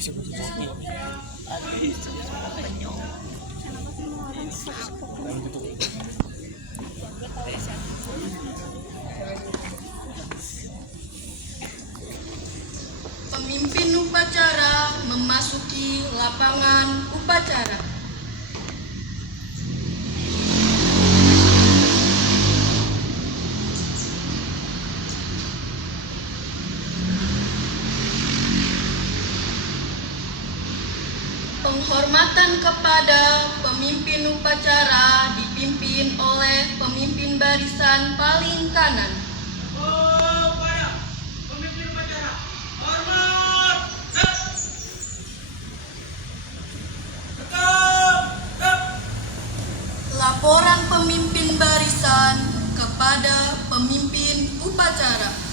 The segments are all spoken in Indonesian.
Pemimpin upacara memasuki lapangan upacara. Penghormatan kepada pemimpin upacara dipimpin oleh pemimpin barisan paling kanan. Kepada pemimpin upacara, hormat. Tegap. Laporan pemimpin barisan kepada pemimpin upacara.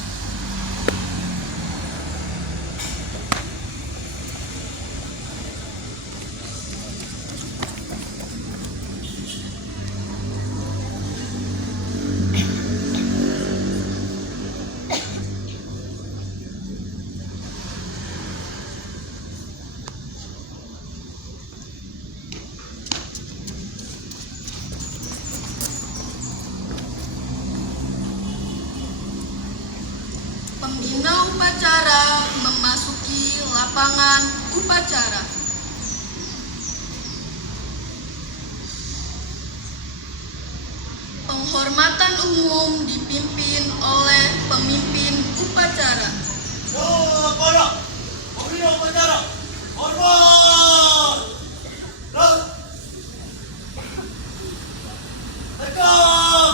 Pembina upacara memasuki lapangan upacara. Penghormatan umum dipimpin oleh pemimpin upacara. Kepada pemimpin upacara, hormat. Tegap.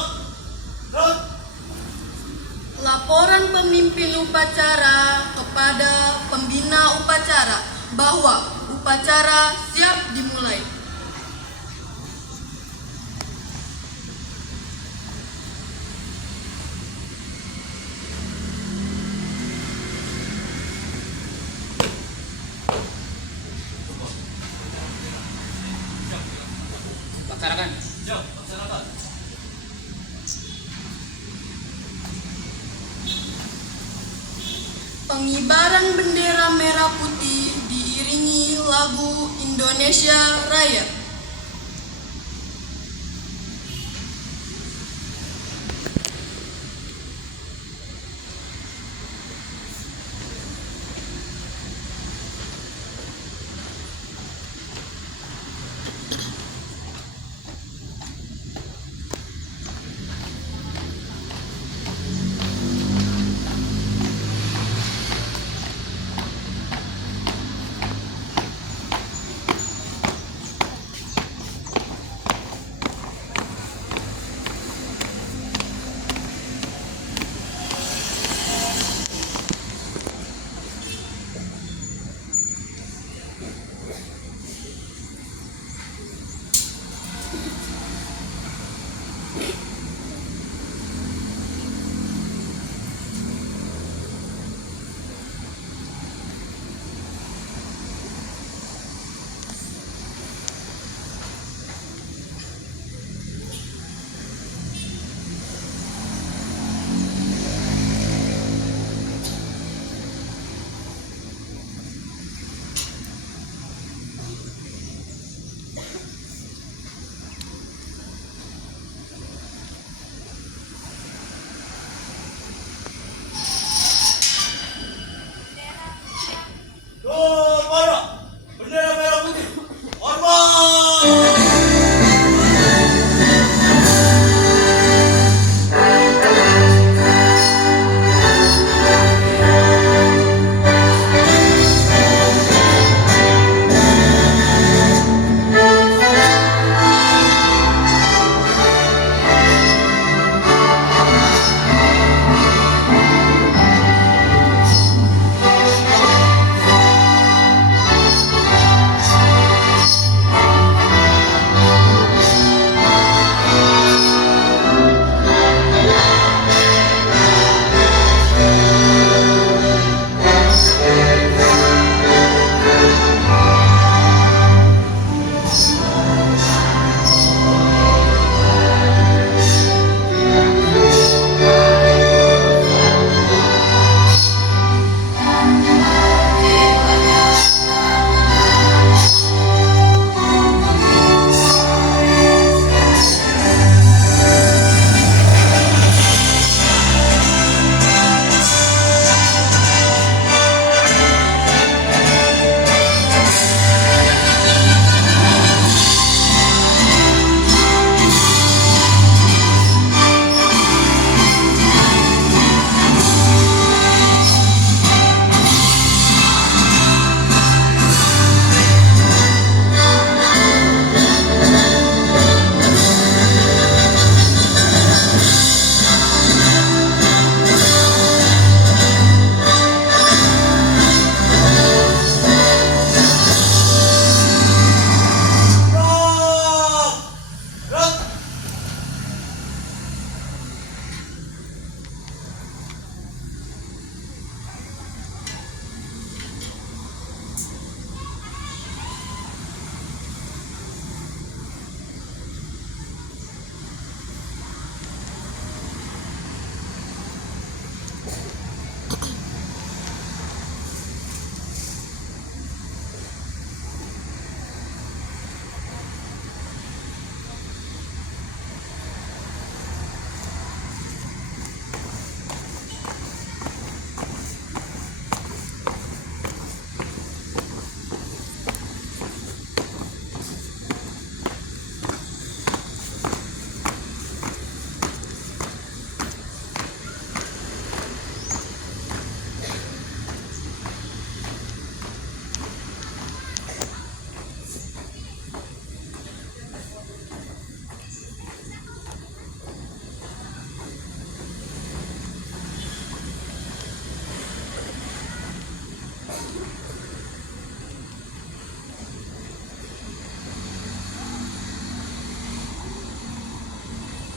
Laporan pemimpin upacara kepada pembina upacara bahwa upacara siap dimulai. Laksanakan. Pengibaran bendera merah putih diiringi lagu Indonesia Raya.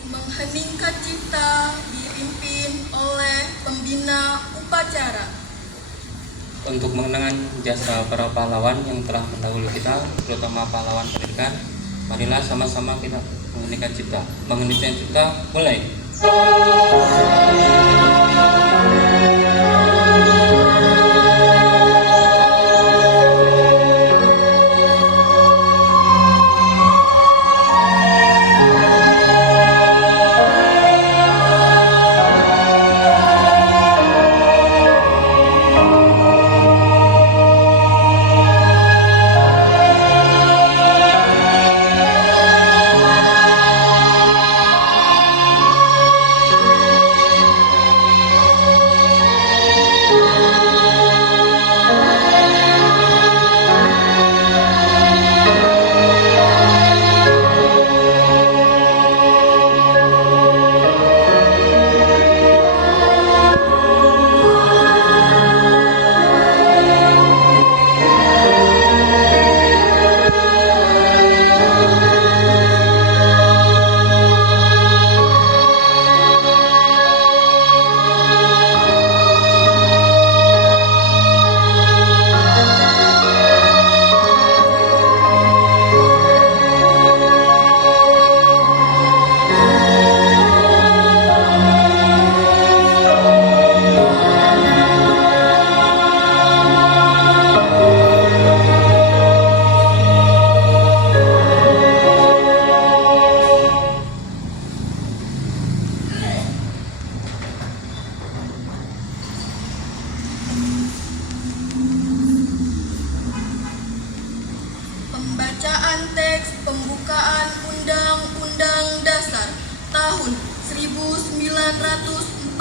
Mengheningkan cipta dipimpin oleh pembina upacara. Untuk mengenang jasa para pahlawan yang telah mendahului kita, terutama pahlawan pendidikan, marilah sama-sama kita mengheningkan cipta. Mengheningkan cipta, mulai. Pembacaan teks pembukaan Undang-Undang Dasar tahun 1945.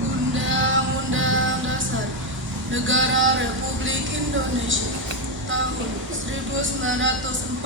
Undang-Undang Dasar Negara Republik Indonesia tahun 1945.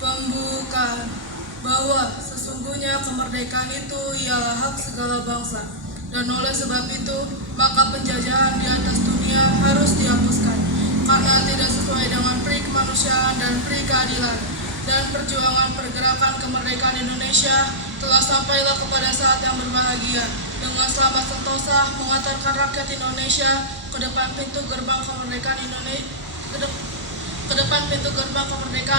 Pembukaan bahwa sesungguhnya kemerdekaan itu ialah hak segala bangsa, dan oleh sebab itu maka penjajahan di atas dunia harus dihapuskan karena tidak sesuai dengan peri kemanusiaan dan peri keadilan, dan perjuangan pergerakan kemerdekaan Indonesia telah sampailah kepada saat yang berbahagia dengan selamat sentosa mengantarkan rakyat Indonesia ke depan pintu gerbang kemerdekaan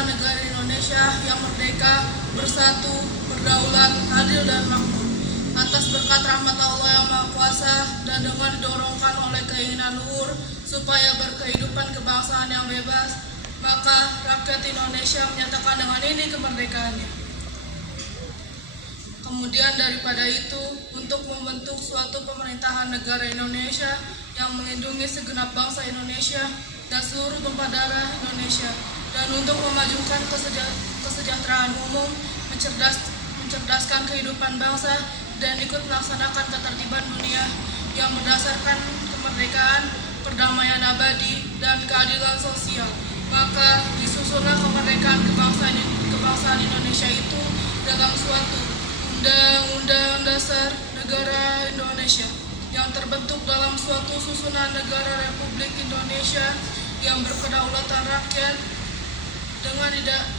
negara Indonesia yang merdeka, bersatu, berdaulat, adil dan makmur. Atas berkat rahmat Allah yang Maha Kuasa dan dengan didorongkan oleh keinginan luhur supaya berkehidupan kebangsaan yang bebas, maka rakyat Indonesia menyatakan dengan ini kemerdekaannya. Kemudian daripada itu, untuk membentuk suatu pemerintahan negara Indonesia yang melindungi segenap bangsa Indonesia dan seluruh tumpah darah Indonesia, dan untuk memajukan kesejahteraan umum, mencerdaskan kehidupan bangsa, dan ikut melaksanakan ketertiban dunia yang berdasarkan kemerdekaan, perdamaian abadi, dan keadilan sosial. Maka disusunlah kemerdekaan kebangsaan Indonesia itu dalam suatu Undang-Undang Dasar Negara Indonesia yang terbentuk dalam suatu susunan negara Republik Indonesia yang berkedaulatan rakyat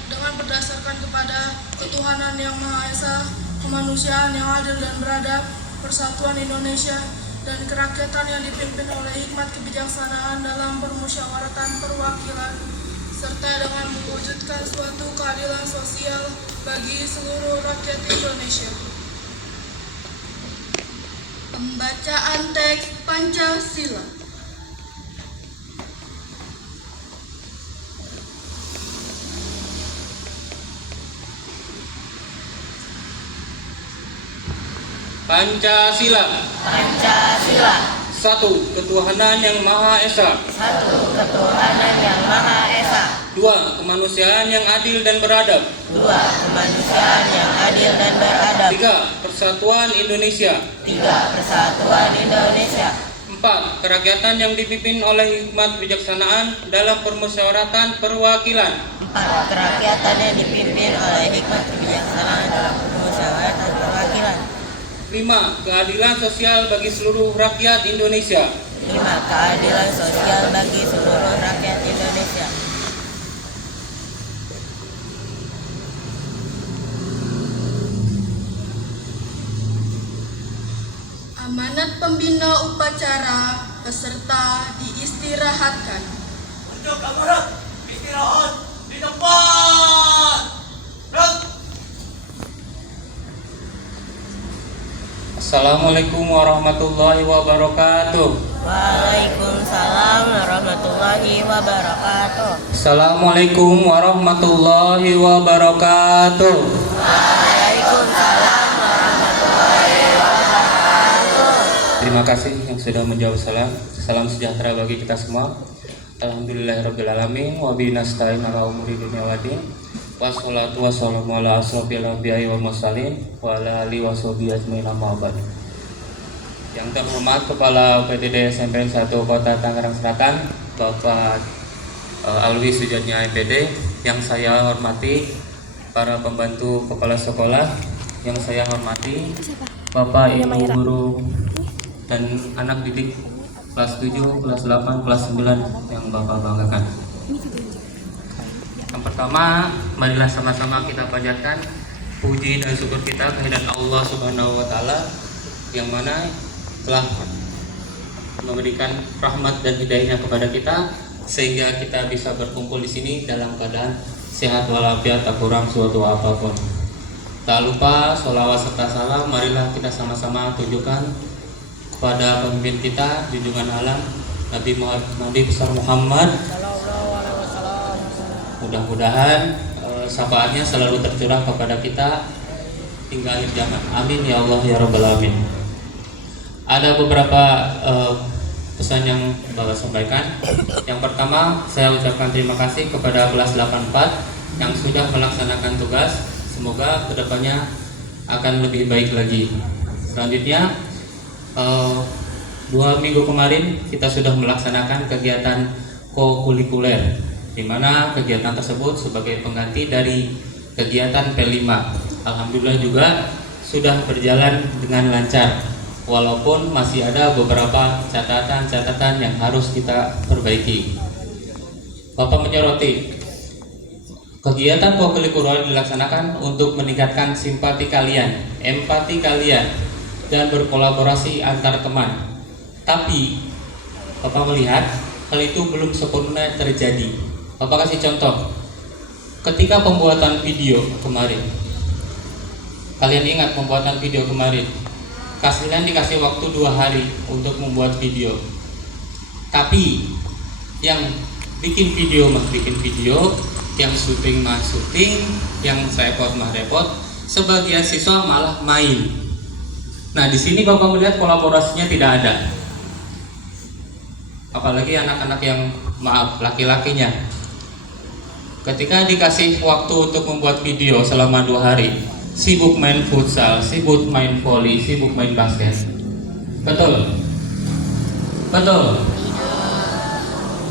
dengan berdasarkan kepada ketuhanan yang Maha Esa, kemanusiaan yang adil dan beradab, persatuan Indonesia, dan kerakyatan yang dipimpin oleh hikmat kebijaksanaan dalam permusyawaratan perwakilan, serta dengan mewujudkan suatu keadilan sosial bagi seluruh rakyat Indonesia. Pembacaan teks Pancasila. Pancasila. Pancasila. 1. Ketuhanan yang Maha Esa. 1. Ketuhanan yang Maha Esa. 2. Kemanusiaan yang adil dan beradab. 2. Kemanusiaan yang adil dan beradab. 3. Persatuan Indonesia. 3. Persatuan Indonesia. 4. Kerakyatan yang dipimpin oleh hikmat kebijaksanaan dalam permusyawaratan perwakilan. 4. Kerakyatan yang dipimpin oleh hikmat kebijaksanaan dalam permusyawaratan 5. Keadilan sosial bagi seluruh rakyat Indonesia. 5. Keadilan sosial bagi seluruh rakyat Indonesia. Amanat pembina upacara peserta diistirahatkan. Untuk amanat istirahat di tempat. Gerak. Assalamualaikum warahmatullahi wabarakatuh. Waalaikumsalam warahmatullahi wabarakatuh. Assalamualaikum warahmatullahi wabarakatuh. Waalaikumsalam warahmatullahi wabarakatuh. Terima kasih yang sudah menjawab salam. Salam sejahtera bagi kita semua. Alhamdulillahirrabbilalamin. Wa bihi nasta'in ala umuri dunya waddin. Wassalatu wassalamu ala asrofil anbiya'i wal mursalin wa ala alihi washabihi ajmain amma ba'd. Yang terhormat Kepala UPTD SMP 1 Kota Tangerang Selatan, Bapak Alwi Sujatnya MPD, yang saya hormati para pembantu kepala sekolah, yang saya hormati Bapak Ibu guru dan anak didik kelas 7, kelas 8, kelas 9 yang Bapak banggakan. Yang pertama, marilah sama-sama kita panjatkan puji dan syukur kita kehadirat Allah Subhanahu wa taala yang mana telah memberikan rahmat dan hidayahnya kepada kita sehingga kita bisa berkumpul di sini dalam keadaan sehat walafiat, tak kurang suatu apapun. Tak lupa sholawat serta salam marilah kita sama-sama tunjukkan kepada pemimpin kita, junjungan alam Nabi besar Muhammad. Mudah-mudahan syafaatnya selalu tercurah kepada kita hingga akhir zaman. Amin ya Allah ya Rabbal Alamin. Ada beberapa pesan yang Bapak sampaikan. Yang pertama, saya ucapkan terima kasih kepada kelas 84 yang sudah melaksanakan tugas. Semoga kedepannya akan lebih baik lagi. Selanjutnya, 2 minggu kemarin kita sudah melaksanakan kegiatan kokurikuler, di mana kegiatan tersebut sebagai pengganti dari kegiatan P5. Alhamdulillah juga sudah berjalan dengan lancar, walaupun masih ada beberapa catatan-catatan yang harus kita perbaiki. Bapak menyoroti, kegiatan kokurikuler dilaksanakan untuk meningkatkan simpati kalian, empati kalian, dan berkolaborasi antar teman. Tapi Bapak melihat hal itu belum sempurna terjadi. Bapak kasih contoh, ketika pembuatan video kemarin, kalian ingat pembuatan video kemarin, kalian dikasih waktu 2 hari untuk membuat video. Tapi yang bikin video bikin video, yang syuting syuting, yang repot repot, sebagian siswa malah main. Nah, di sini Bapak melihat kolaborasinya tidak ada. Apalagi anak-anak yang laki-lakinya. Ketika dikasih waktu untuk membuat video selama 2 hari, sibuk main futsal, sibuk main voli, sibuk main basket. Betul? Betul?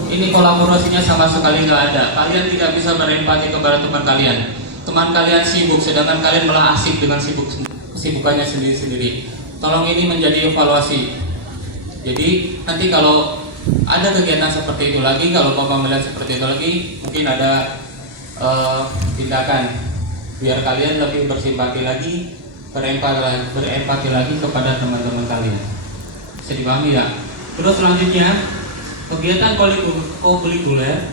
Ini kolaborasinya sama sekali nggak ada. Kalian tidak bisa berempati kepada teman kalian. Teman kalian sibuk, sedangkan kalian malah asik dengan kesibukannya sendiri-sendiri. Tolong ini menjadi evaluasi. Jadi nanti kalau ada kegiatan seperti itu lagi, kalau Bapak melihat seperti itu lagi, mungkin ada tindakan biar kalian lebih bersimpati lagi, berempati lagi kepada teman-teman kalian. Bisa dipahami ya? Terus selanjutnya, kegiatan kokurikuler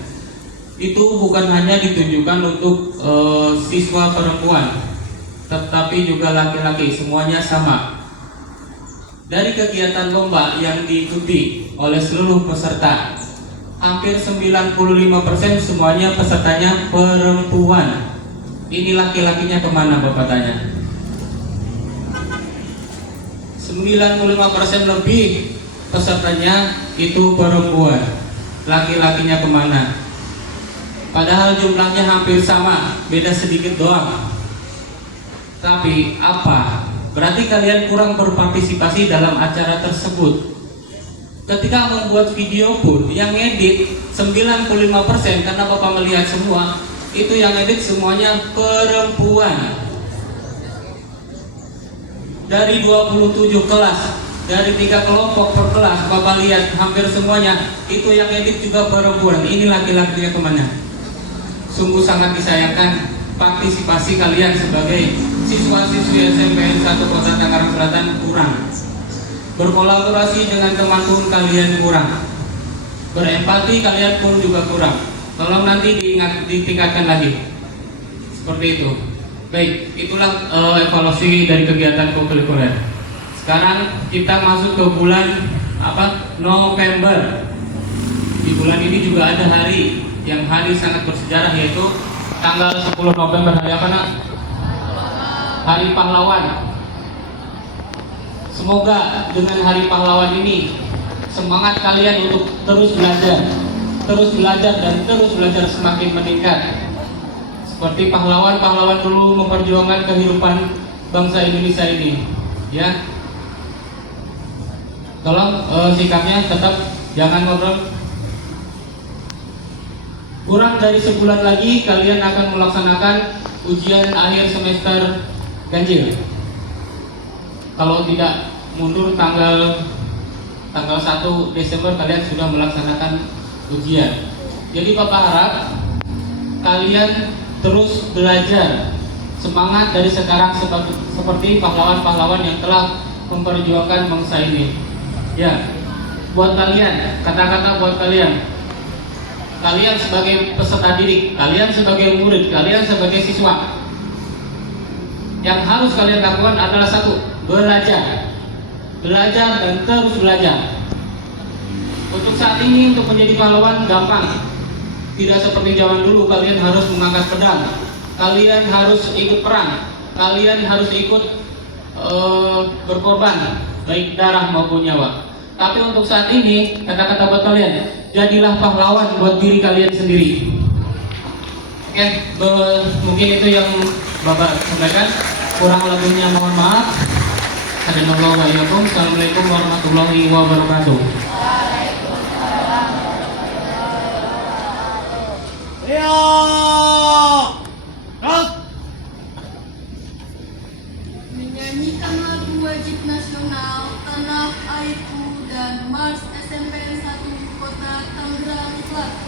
itu bukan hanya ditujukan untuk siswa perempuan, tetapi juga laki-laki, semuanya sama. Dari kegiatan lomba yang diikuti oleh seluruh peserta, hampir 95% semuanya pesertanya perempuan. Ini laki-lakinya kemana Bapak tanya? 95% lebih pesertanya itu perempuan. Laki-lakinya kemana? Padahal jumlahnya hampir sama, beda sedikit doang. Tapi apa? Berarti kalian kurang berpartisipasi dalam acara tersebut. Ketika membuat video pun, yang edit 95%, karena Bapak melihat semua, itu yang edit semuanya perempuan. dari 27 kelas, dari 3 kelompok per kelas. Bapak lihat hampir semuanya itu yang edit juga perempuan. Ini laki-lakinya kemana? Sungguh sangat disayangkan partisipasi kalian sebagai siswa-siswi SMPN 1 Kota Tangerang Selatan kurang. Berkolaborasi dengan teman pun kalian kurang. Berempati kalian pun juga kurang. Tolong nanti ditingkatkan lagi. Seperti itu. Baik, itulah evaluasi dari kegiatan kokurikuler. Sekarang kita masuk ke bulan November. Di bulan ini juga ada hari yang hari sangat bersejarah, yaitu tanggal 10 November. Hari apa, Nak? Hari Pahlawan. Semoga dengan Hari Pahlawan ini semangat kalian untuk terus belajar dan terus belajar semakin meningkat. Seperti pahlawan-pahlawan dulu memperjuangkan kehidupan bangsa Indonesia ini, ya. Tolong sikapnya tetap jangan ngobrol. Kurang dari sebulan lagi kalian akan melaksanakan ujian akhir semester ganjil. Kalau tidak mundur tanggal 1 Desember kalian sudah melaksanakan ujian. Jadi Bapak harap kalian terus belajar, semangat dari sekarang seperti pahlawan-pahlawan yang telah memperjuangkan bangsa ini. Ya, buat kalian, kata-kata buat kalian. Kalian sebagai peserta didik, kalian sebagai murid, kalian sebagai siswa, yang harus kalian lakukan adalah satu, belajar dan terus belajar. Untuk saat ini untuk menjadi pahlawan gampang. Tidak seperti zaman dulu kalian harus mengangkat pedang, kalian harus ikut perang, kalian harus ikut berkorban baik darah maupun nyawa. Tapi untuk saat ini kata-kata buat kalian, jadilah pahlawan buat diri kalian sendiri. Oke, mungkin itu yang Bapak sampaikan. Kurang lebihnya mohon maaf. Assalamualaikum warahmatullahi wabarakatuh. Ya, Menyanyikan lagu wajib nasional Tanah Airku dan Mars SMPN 1 Kota Tangerang Selatan.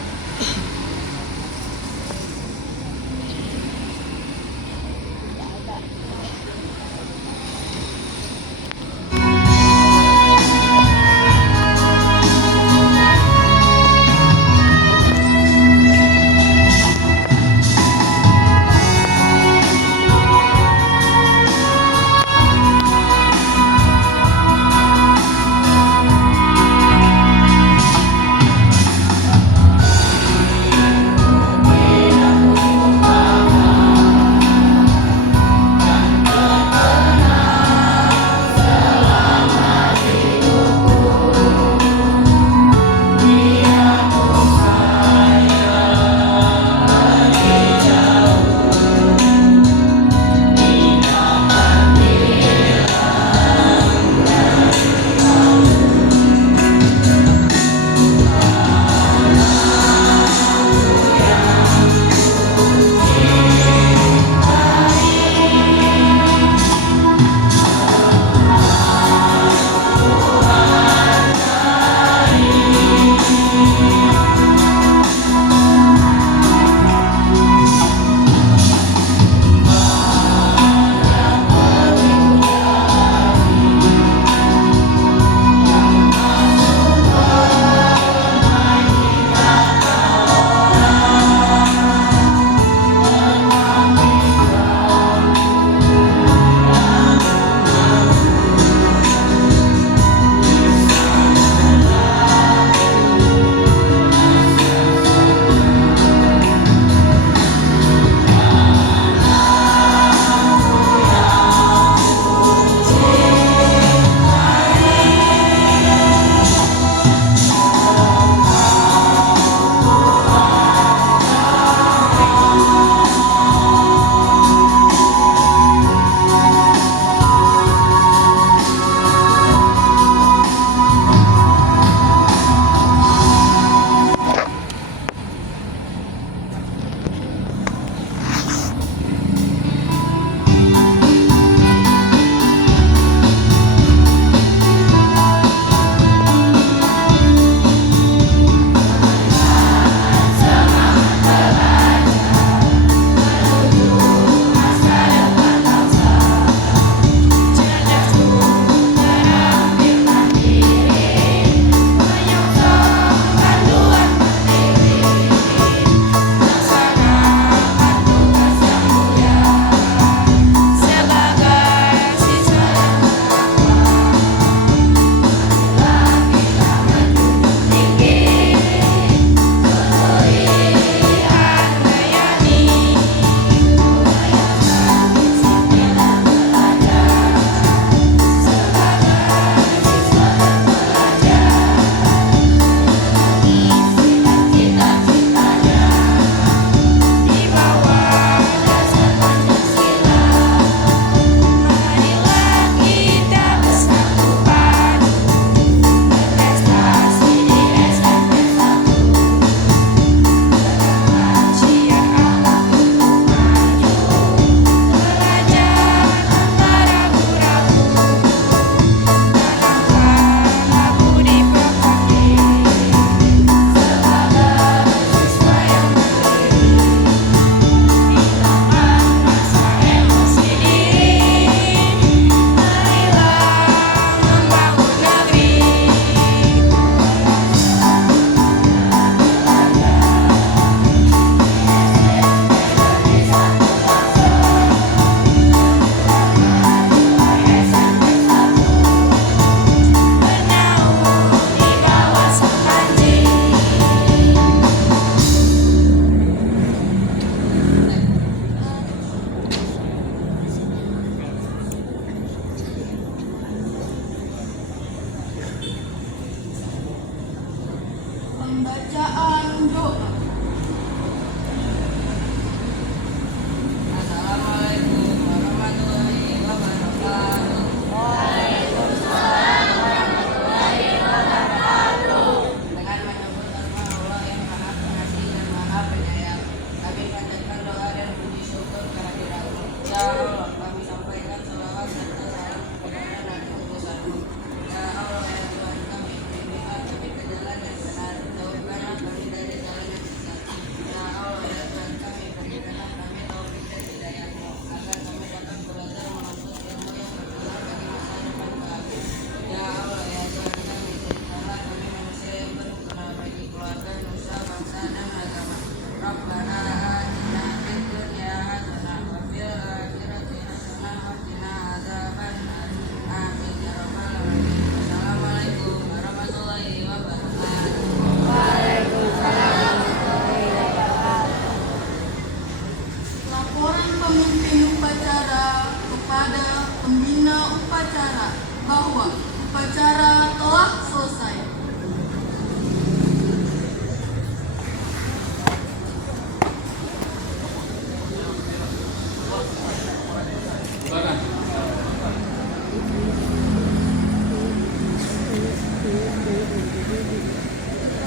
bahwa upacara telah selesai.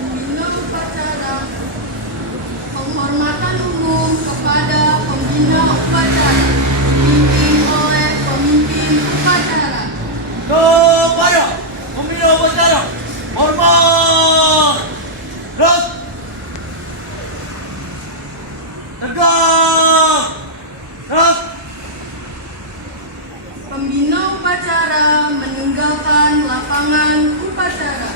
Pembina upacara, penghormatan umum kepada pembina upacara, dipimpin oleh pemimpin upacara. Kepada pembina upacara, hormat. Gerak. Tegak. Gerak. Pembina upacara meninggalkan lapangan upacara.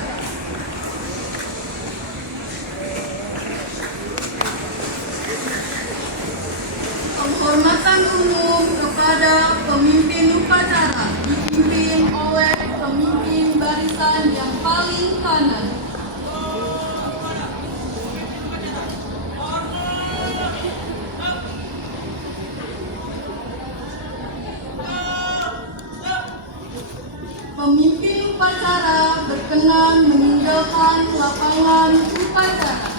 Penghormatan umum kepada pemimpin upacara dipimpin oleh pemimpin barisan yang paling kanan. Pemimpin upacara berkenan meninggalkan lapangan upacara.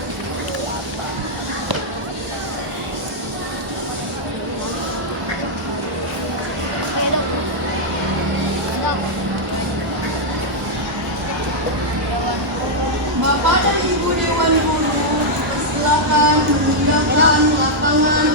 Bapak dan Ibu Dewan Guru dipersilakan meninggalkan lapangan